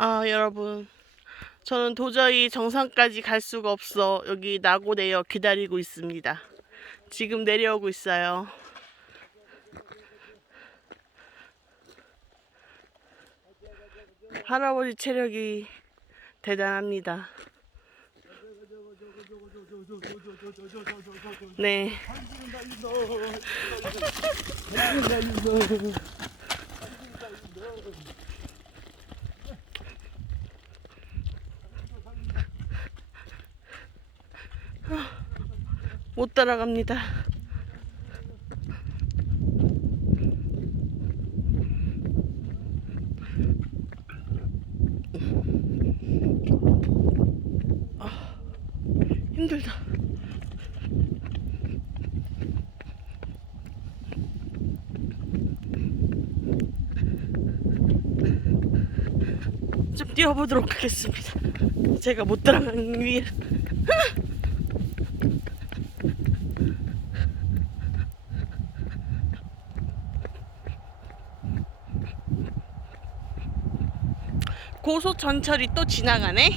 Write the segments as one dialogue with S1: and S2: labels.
S1: 아, 여러분. 저는 도저히 정상까지 갈 수가 없어 여기 나고내어 기다리고 있습니다. 지금 내려오고 있어요. 할아버지 체력이 대단합니다. 네. 못 따라갑니다. 아, 힘들다. 좀 뛰어보도록 하겠습니다. 제가 못 따라가기 위 고속 전철이 또 지나가네.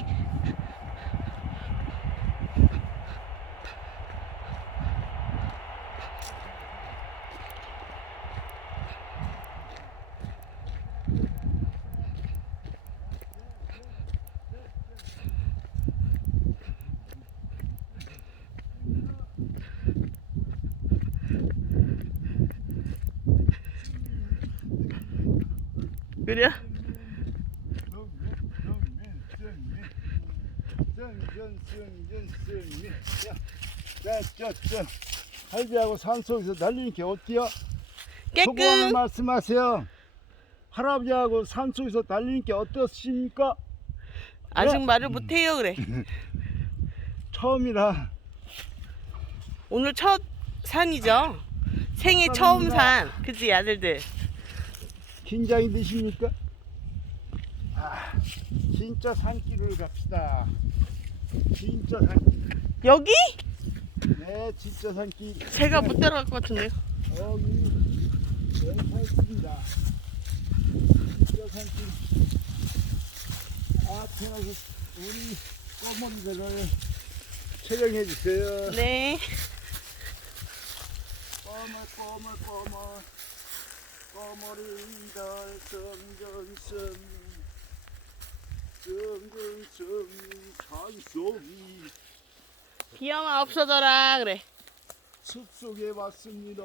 S1: 그래?
S2: 저저저 할비하고 산속에서 날리는 게 어때요?
S1: 깨끗.
S2: 말씀하세요. 할아버지하고 산속에서 달리는 게 어떻습니까?
S1: 아직 말을 못해요 그래.
S2: 처음이라
S1: 오늘 첫 산이죠. 생애 처음 산. 그지 아들들.
S2: 긴장이 되십니까? 아, 진짜 산길을 갑시다. 진짜 산길.
S1: 여기?
S2: 네, 진짜 산길.
S1: 제가 못 따라갈 것 같은데요.
S2: 여기 연산길입니다. 진짜 산길. 아, 태어나서 우리 꼬머리들을 촬영해 주세요.
S1: 네.
S2: 꼬물 꼬물 꼬물 꼬물이들 성전성 산속이
S1: 비염아 없어져라 그래.
S2: 숲속에 왔습니다.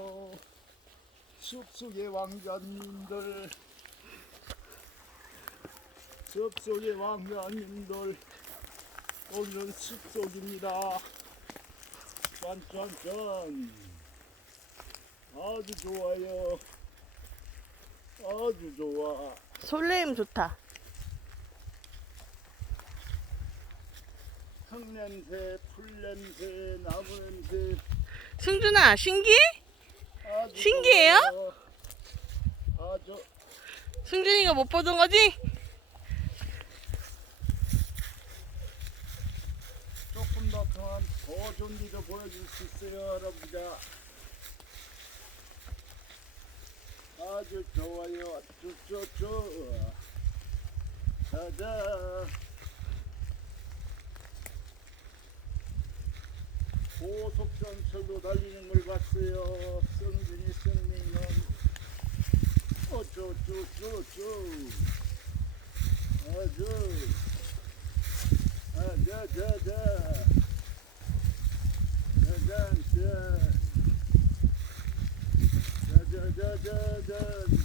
S2: 숲속의 왕자님들. 숲속의 왕자님들. 오늘은 숲속입니다. 짠짠짠. 아주 좋아요. 아주 좋아.
S1: 솔레임 좋다.
S2: 흙냄새 풀냄새 나무 냄새
S1: 승준아 신기해?
S2: 아주
S1: 신기해요?
S2: 좋아요. 아주
S1: 승준이가 못 보던 거지?
S2: 조금 더 동안 더 좋은 일도 보여줄 수 있어요 할아버지가 아주 좋아요 아주 좋죠 자자 고속전철도 달리는 걸 봤어요. 성진이 성민은 어쩌쩌쩌쩌 아주 아자자자 자잔짠 자자자자잔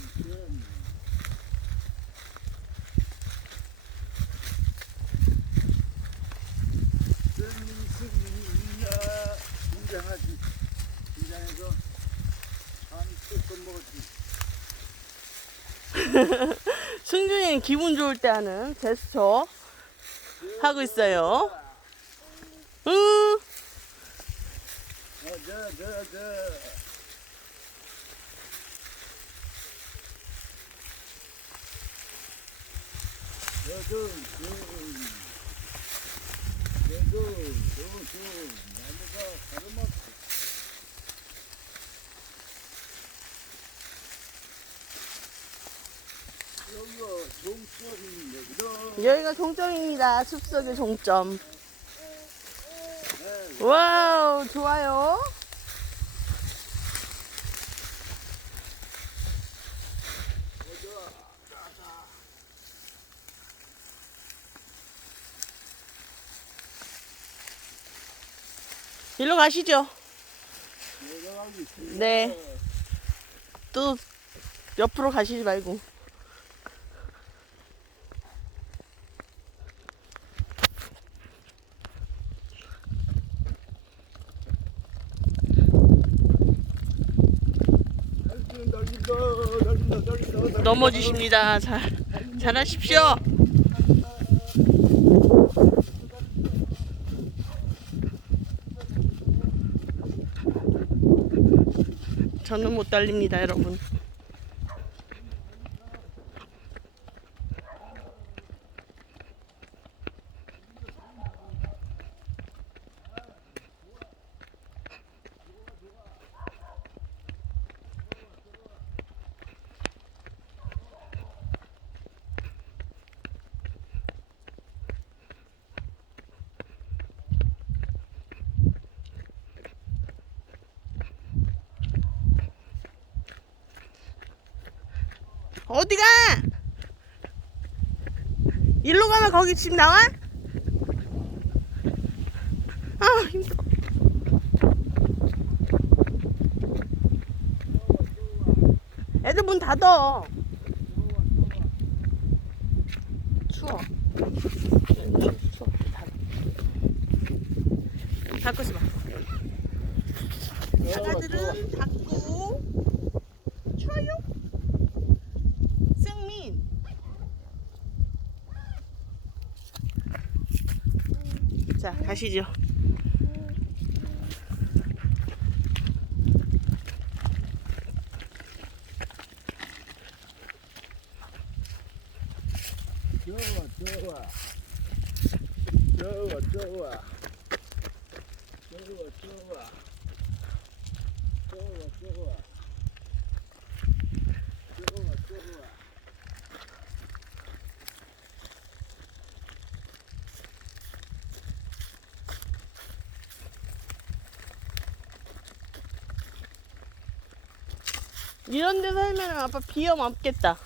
S2: 승승이야 긴장하지 긴장해서 한뜻 먹었지
S1: 승준이는 기분 좋을 때 하는 제스처 하고 있어요. 응. 여기가 종점입니다. 숲속의 종점. 와우, 좋아요. 일로 가시죠. 네. 또 옆으로 가시지 말고. 넘어지십니다. 잘, 잘하십시오. 저는 못 달립니다, 여러분. 어디가? 일로 가면 거기 집 나와? 아 힘들어. 애들 문 닫어. 추워. 추워. 닫고 있어봐. 아가들은 닫고 추워요. 승민. 자, 가시죠.
S2: 좋아 좋아 좋아 좋아 좋아 좋아 좋아 좋아 좋아 좋아
S1: 이런 데 살면 아빠 비염 없겠다.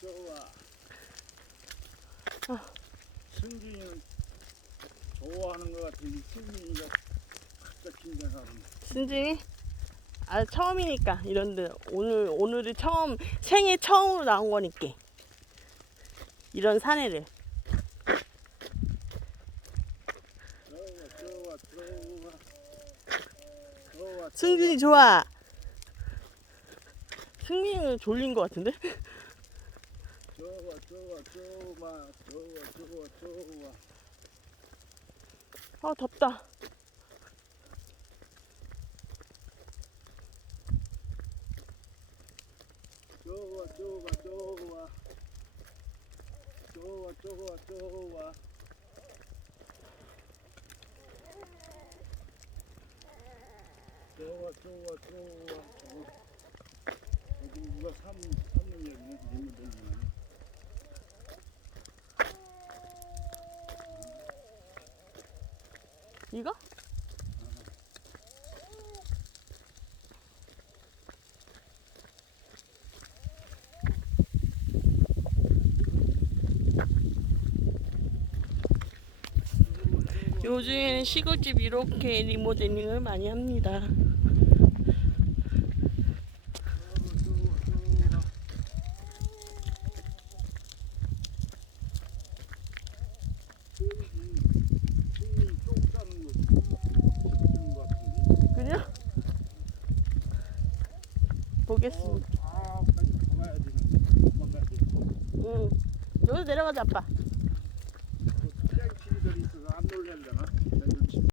S2: 좋아 아. 승진이는 좋아하는 것 같은데 승진이가 각자 긴장하는
S1: 승진이? 아 처음이니까 이런데 오늘 오늘이 처음 생애 처음으로 나온 거니까 이런 사내를
S2: 좋아 좋아 좋아
S1: 승진이 좋아. 승진이는 졸린 것 같은데?
S2: 좋아 좋아 좋아 좋아 좋아 좋아.
S1: 아 덥다.
S2: 좋아 좋아 좋아. 좋아 좋아 좋아. 좋아 좋아 좋아. 누가 삼 삼는 얘기네 님을 댕기네
S1: 이거? 요즘에는 시골집 이렇게 리모델링을 많이 합니다. 보겠습니다.
S2: 아,
S1: 응. 여기 내려가자 아빠.